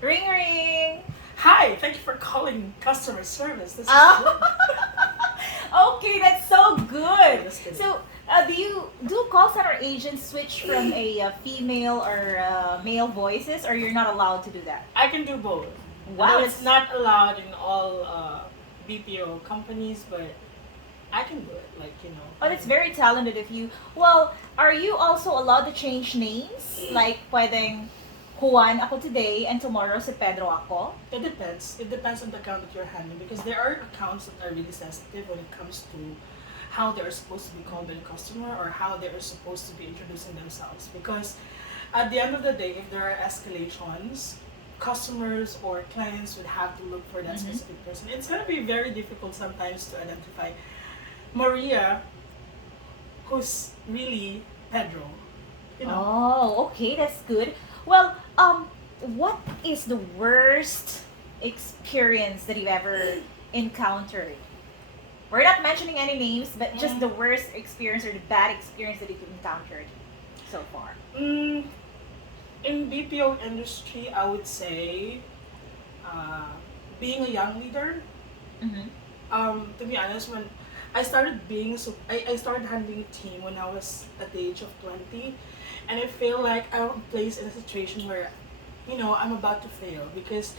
Ring ring. Hi, thank you for calling customer service. This is Oh, okay, that's so I'm good. just kidding. So, do you do call center agents switch from a female or male voices, or you're not allowed to do that? I can do both. Wow, Although it's that's not allowed in all BPO companies, but I can do it. oh, that's very talented of you. Well, are you also allowed to change names? Like, pwedeng Juan ako today and tomorrow si Pedro ako? It depends. It depends on the account that you're handling because there are accounts that are really sensitive when it comes to how they are supposed to be called by the customer or how they are supposed to be introducing themselves. Because at the end of the day, if there are escalations, customers or clients would have to look for that Mm-hmm. specific person. It's going to be very difficult sometimes to identify Maria, who's really Pedro. You know, Oh, okay, that's good. Well, what is the worst experience that you've ever encountered? We're not mentioning any names, but just mm, the worst experience or the bad experience that you've encountered so far. mm, in BPO industry, I would say uh, being a young leader. Mm-hmm. To be honest, when I started handling a team when I was at the age of 20, and I feel like I'm placed in a situation where, I'm about to fail because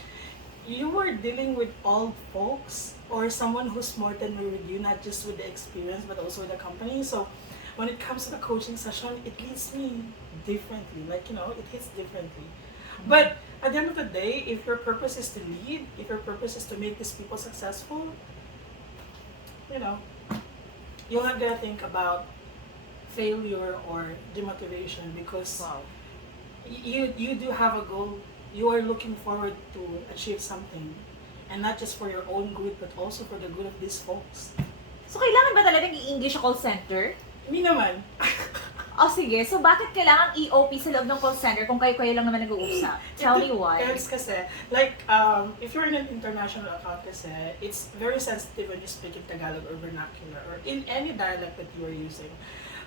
you were dealing with old folks or someone who's more than with you, not just with the experience but also with the company. So when it comes to the coaching session, it leads me differently. It hits differently. But at the end of the day, if your purpose is to lead, if your purpose is to make these people successful, you know, you're not gonna think about failure or demotivation because Wow. you do have a goal. You are looking forward to achieve something, and not just for your own good, but also for the good of these folks. So, kailangan ba talagang i-English sa call center? Me naman. O sige, so bakit kailangan EOP sa loob ng call center kung kayo-kayo lang naman nag-uusap? Tell me why. Depends kasi, if you're in an international account kasi, it's very sensitive when you speak in Tagalog or vernacular or in any dialect that you are using.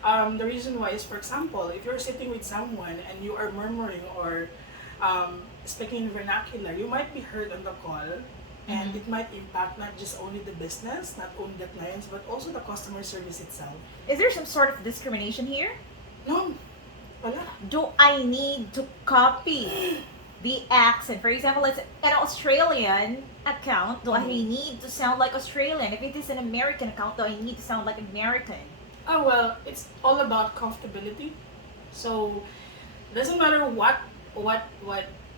The reason why is, for example, if you're sitting with someone and you are murmuring or speaking in vernacular, you might be heard on the call and Mhm. it might impact not just only the business, not only the clients, but also the customer service itself. Is there some sort of discrimination here? No, wala. Do I need to copy the accent? For example, it's an Australian account. Do I Mhm. need to sound like Australian? If it is an American account, do I need to sound like American? Oh well, it's all about comfortability. So doesn't matter what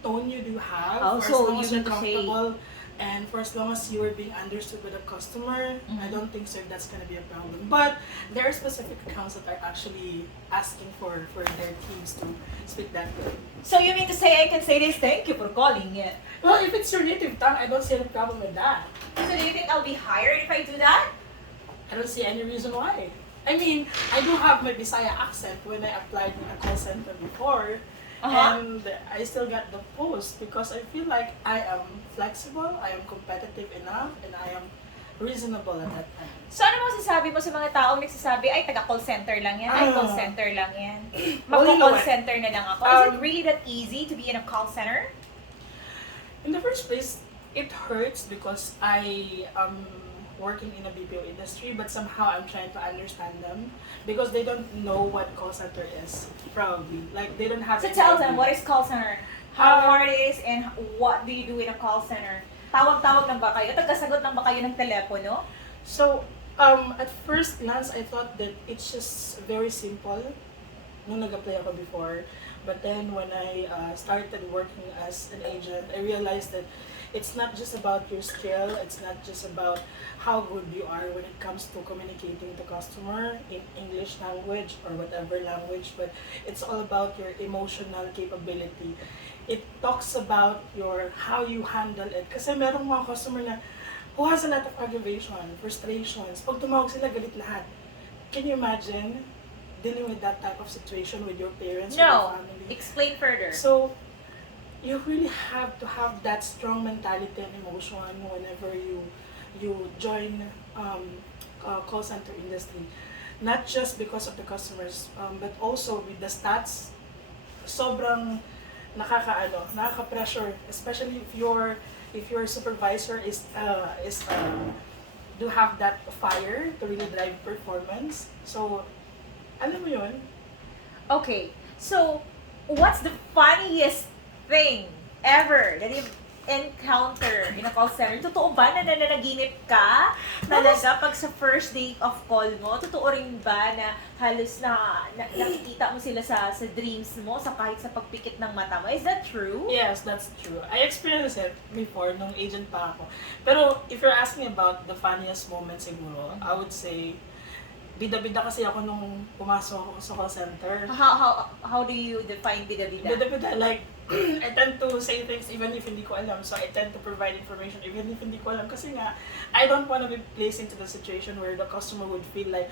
tone you do have, Oh, for as so long you as you're mean to say, comfortable and for as long as you are being understood by the customer, I Mhm. don't think so that's gonna be a problem. But there are specific accounts that are actually asking for their teams to speak that way. so you mean to say I can say this? Thank you for calling it. Well, if it's your native tongue, I don't see any problem with that. So do you think I'll be hired if I do that? I don't see any reason why. I mean, I do have my Bisaya accent when I applied in a call center before, Uh huh. and I still got the post because I feel like I am flexible, I am competitive enough, and I am reasonable at that time. So ano mo sasabi mo sa mga taong nagsasabi, ay taga-call center lang yan, ay call Ah. center lang yan. Well, you know Magko-call what? center na lang ako. Is it Um, really that easy to be in a call center? In the first place, it hurts because I am working in a BPO industry, but somehow I'm trying to understand them because they don't know what call center is. Probably, like they don't have. So any tell them, idea. what is call center? How Um, hard it is and what do you do in a call center? Tawag-tawag lang ba kayo? Tagasagot lang ba kayo ng telepono? So, at first glance, I thought that it's just very simple nung nag-apply ako before. But then when I started working as an agent, I realized that it's not just about your skill, it's not just about how good you are when it comes to communicating to customer in English language or whatever language, but it's all about your emotional capability. It talks about your how you handle it. Kasi merong mga customer na who has a lot of aggravation, frustrations. Pag tumawag sila, galit lahat. Can you imagine dealing with that type of situation with your parents, with your No. family? Explain further. So, you really have to have that strong mentality and emotion whenever you join call center industry. Not just because of the customers, but also with the stats. Sobrang nakaka-pressure, especially if your supervisor is do have that fire to really drive performance. So, alam mo yun, Okay, so what's the funniest thing ever that you've encounter in a call center? Totoo ba na nananaginip ka talaga pag sa first day of call mo? Totoo rin ba na halos nakikita mo sila sa dreams mo, sa kahit sa pagpikit ng mata mo? Is that true? yes, that's true. I experienced it before nung agent pa ako. Pero if you're asking about the funniest moment siguro, I would say bida-bida kasi ako nung pumasok ako sa call center. How do you define bida-bida? Bida-bida, like, I tend to say things even if hindi ko alam. So, I tend to provide information even if hindi ko alam. Kasi nga, I don't want to be placed into the situation where the customer would feel like,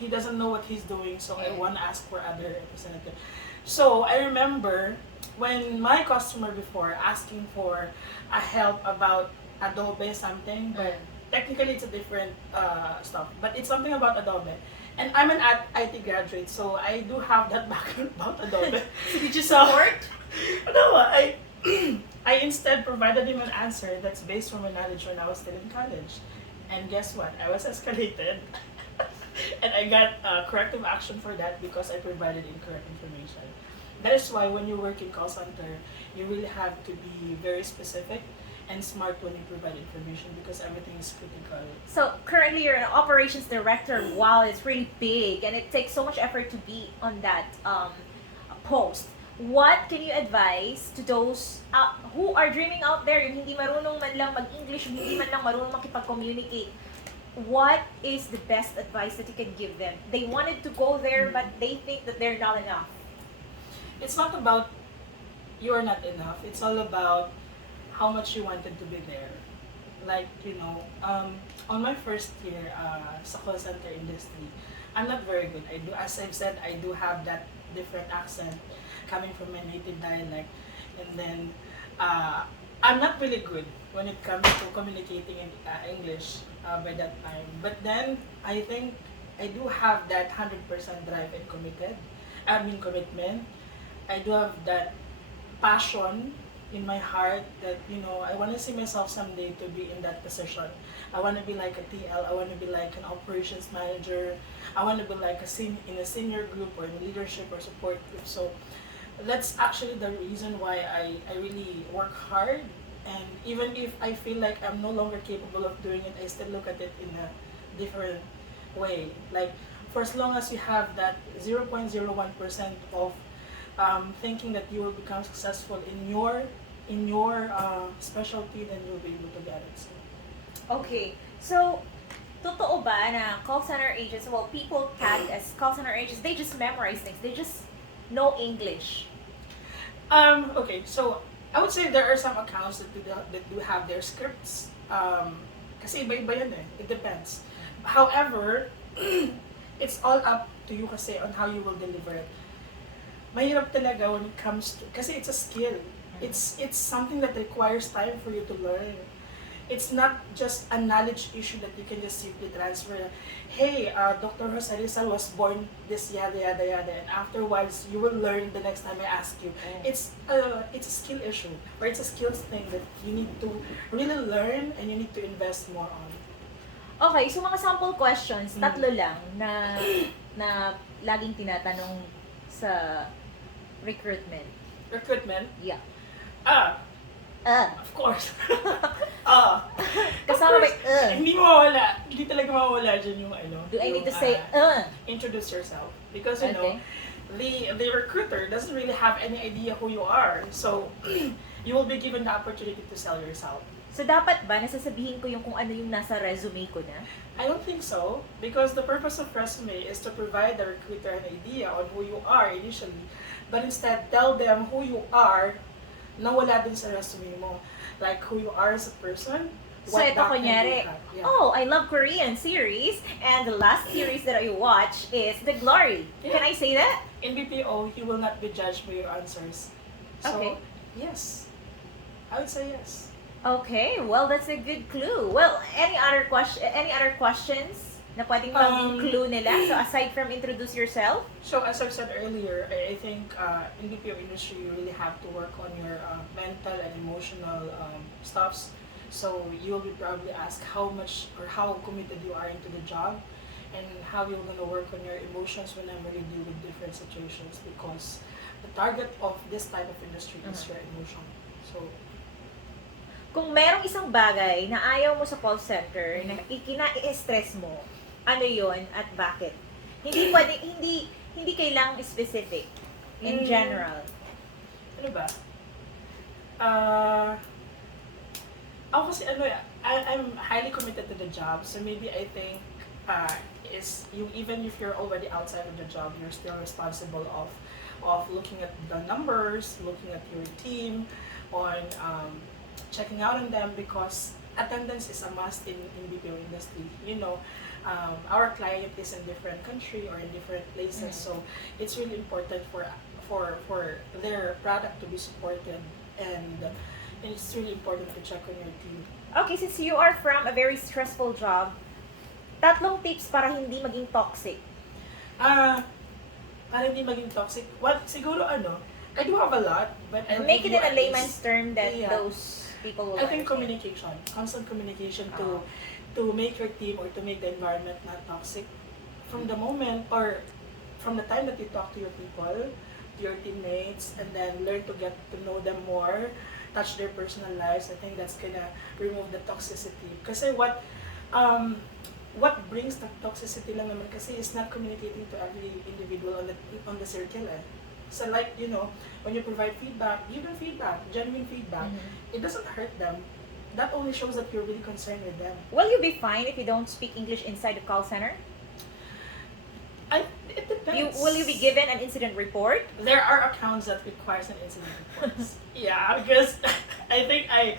he doesn't know what he's doing, so I want to ask for other representative. So, I remember when my customer before asking for a help about Adobe something, but technically it's a different stuff, but it's something about Adobe. And I'm an IT graduate, so I do have that background about Adobe. So did you support? No, I instead provided him an answer that's based on my knowledge when I was still in college. And guess what? I was escalated. And I got corrective action for that because I provided incorrect information. That is why when you work in call center, you really have to be very specific and smart when you provide information because everything is critical. So currently you're an operations director. Wow, it's really big and it takes so much effort to be on that post. What can you advise to those who are dreaming out there, yung hindi marunong man lang mag-English, hindi man lang marunong makipag-communicate? What is the best advice that you can give them? They wanted to go there, but they think that they're not enough. It's not about you're not enough. It's all about how much you wanted to be there. Like, on my first year sa call center industry, I'm not very good. As I've said, I do have that different accent coming from my native dialect. And then, I'm not really good when it comes to communicating in English by that time. But then, I think I do have that 100% drive and commitment. I do have that passion in my heart that I want to see myself someday to be in that position. I want to be like a TL. I want to be like an operations manager. I want to be like in a senior group or in a leadership or support group. So that's actually the reason why I really work hard. And even if I feel like I'm no longer capable of doing it, I still look at it in a different way. Like, for as long as you have that 0.01% of thinking that you will become successful in your specialty, then you'll be able to get it. So. Okay, so totoo ba na call center agents, well, people tagged as call center agents, they just memorize things, they just know English? Okay, so I would say there are some accounts that do have their scripts. Kasi iba-iba yan eh. It depends. However, it's all up to you kasi on how you will deliver it. Mahirap talaga when it comes to, kasi it's a skill. It's something that requires time for you to learn. It's not just a knowledge issue that you can just simply transfer. Hey, Dr. Jose Rizal was born this yada yada yada, and afterwards you will learn the next time I ask you. It's a skill issue, or it's a skills thing that you need to really learn and you need to invest more on. Okay, so mga sample questions, tatlo lang na laging tinatanong sa recruitment. Recruitment? Yeah. Of course. Kasama ba Hindi mawawala. Hindi talaga mawawala dyan yung Do I need to yung, say introduce yourself. Because, Okay. the recruiter doesn't really have any idea who you are. So, you will be given the opportunity to sell yourself. So dapat ba nasasabihin ko yung kung ano yung nasa resume ko na? I don't think so. Because the purpose of resume is to provide the recruiter an idea on who you are initially. But instead, tell them who you are na wala din sa resume mo. Like, who you are as a person. So ito kunyari, oh, I love Korean series and the last series that I watched is The Glory. Yeah. Can I say that? In BPO, you will not be judged by your answers. So, Okay. yes. I would say yes. Okay, well that's a good clue. Well, any other questions na pwedeng Um, mag-clue nila? So, aside from introduce yourself? So as I've said earlier, I think in BPO industry you really have to work on your mental and emotional stuffs. So you'll be probably asked how much or how committed you are into the job, and how you're gonna work on your emotions whenever you deal with different situations. Because the target of this type of industry is your emotion. So Kung merong isang bagay na ayaw mo sa call center, na ikina-stress mo, ano yon at bakit? Hindi pwede, hindi kailangang specific. In Mm. general. ano ba? Uh, Ako kasi I'm highly committed to the job. So maybe I think is you, even if you're already outside of the job, you're still responsible of looking at the numbers, looking at your team, on checking out on them, because attendance is a must in BPO industry. You know, our client is in different country or in different places, so it's really important for their product to be supported, and it's really important to check on your team. Okay, since you are from a very stressful job, tatlong tips para hindi maging toxic. Ah, para hindi maging toxic, what siguro I do have a lot, but I'll Make give it you in a at layman's least- term that Yeah. those people will I think understand. communication, constant communication to make your team or to make the environment not toxic from the moment or from the time that you talk to your people, to your teammates, and then learn to get to know them more, touch their personal lives. I think that's gonna remove the toxicity. Kasi what brings the toxicity lang naman kasi is not communicating to every individual on the circle. So like, when you provide feedback, give them feedback, genuine feedback. It doesn't hurt them. That only shows that you're really concerned with them. Will you be fine if you don't speak English inside the call center? It depends. Will you be given an incident report? There are accounts that requires an incident reports. Yeah, because I think I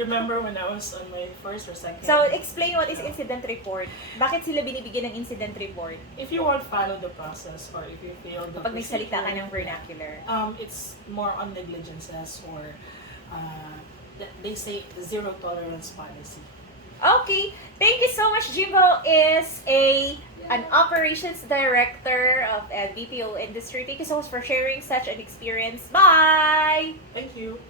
remember when I was on my first or second. So, explain what is incident report. Bakit sila binibigyan ng incident report? If you won't follow the process or if you fail the Kapag may salita ka ng procedure, vernacular. it's more on negligences or they say zero tolerance policy. Okay, thank you so much. Jimbo is an operations director of a BPO industry. Thank you so much for sharing such an experience. Bye! Thank you.